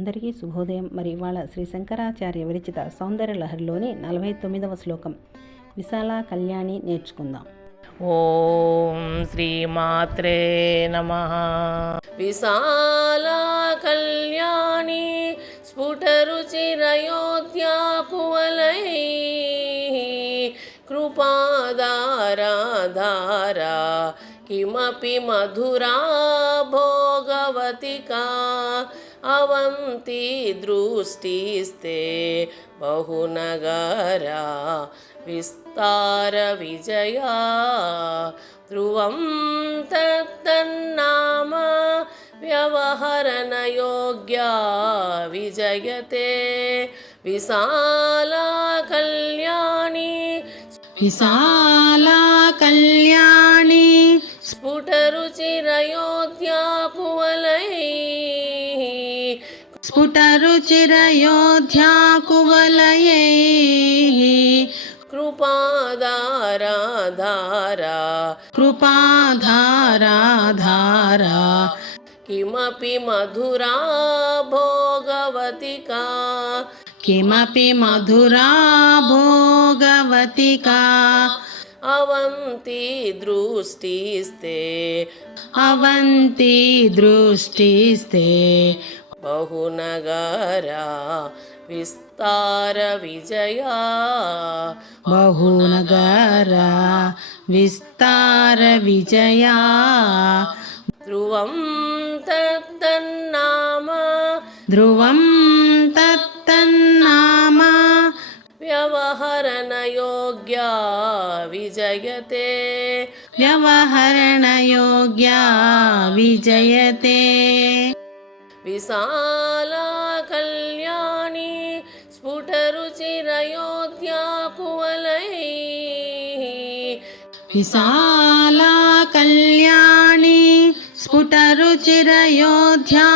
అందరికీ శుభోదయం. మరి ఇవాళ శ్రీ శంకరాచార్య విరచిత సౌందర్య లహరిలోని నలభై తొమ్మిదవ శ్లోకం. విశాల కళ్యాణి నేర్చుకుందాం. ఓం శ్రీమాత్రే నమ. విశాలా కళ్యాణి స్ఫుటరుచిరయోధ్యా కువలై కృపాదారాధారా కిమపి మధురా భోగవతికా. అవంతి దృష్టిస్తే బహునగరా విస్తార విజయా. ధ్రువం తత్తన్నామ వ్యవహరణయోగ్యా విజయతే. విశాలా కళ్యాణి విశాలా కళ్యాణి స్ఫుటరుచిరయోధ్యా కువలయై కృపాదారాధారా కృపాధారాధారా. కిమపి మధురా భోగవతికా. కిమపి మధురా భోగవతికా. అవంతి దృష్టిస్తే. అవంతి దృష్టిస్తే. బహునగరా बहुनगारा विस्तारविजया। बहुनगारा विस्तारविजया। ध्रुवं तत्तन्नाम। ध्रुवं तत्तन्नाम। व्यवहरणयोग्या विजयते। व्यवहरणयोग्या विजयते। విజయతే విశాలా కళ్యాణి స్ఫుటరుచిరయోధ్యా కువలై విశాలా కళ్యాణి స్ఫుటరుచిరయోధ్యా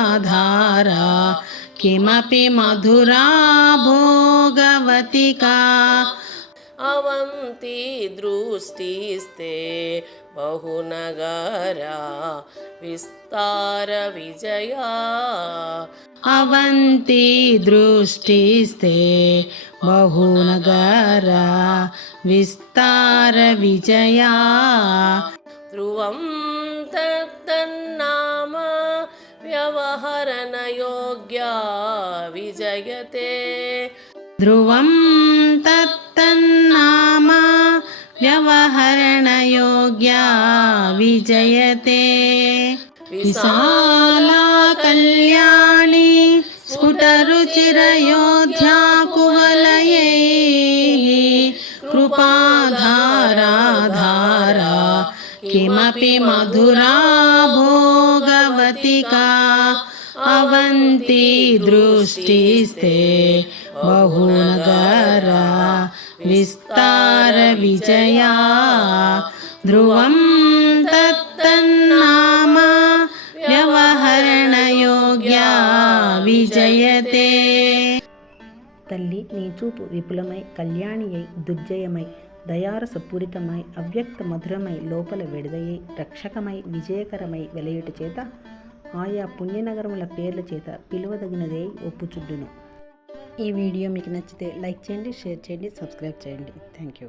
కువలయై కృపాదారాధారా కిమపి మధురా భోగవతికా కృపాధారాధారా కిమపి మధురా భోగవతికా అవంతి దృష్టిస్తే బహునగరా విస్తార విజయతే ధ్రువం తత్తన్నామ వ్యవహరణయోగ్యా విజయతే విశాలా కళ్యాణి స్ఫుటరుచిరయోధ్యా కువలయై కృపాధారాధారా కిమపి మధురా భోగవతికా అవంతి దృష్టిస్తే బహునగరా విస్తార విజయా ధ్రువం తత్తన్నామ వ్యవహరణయోగ్యా విజయతే తల్లి నీ చూపు విపులమై కళ్యాణి అయి దుర్జయమై దయారసపూరితమై అవ్యక్త మధురమై లోపల విడదయ్యి రక్షకమై విజయకరమై వెలయుట చేత ఆయా పుణ్యనగరముల పేర్ల చేత పిలువదగినదే ఒప్పుచుడ్డును ఈ వీడియో మీకు నచ్చితే లైక్ చేయండి షేర్ చేయండి సబ్స్క్రైబ్ చేయండి. Thank you.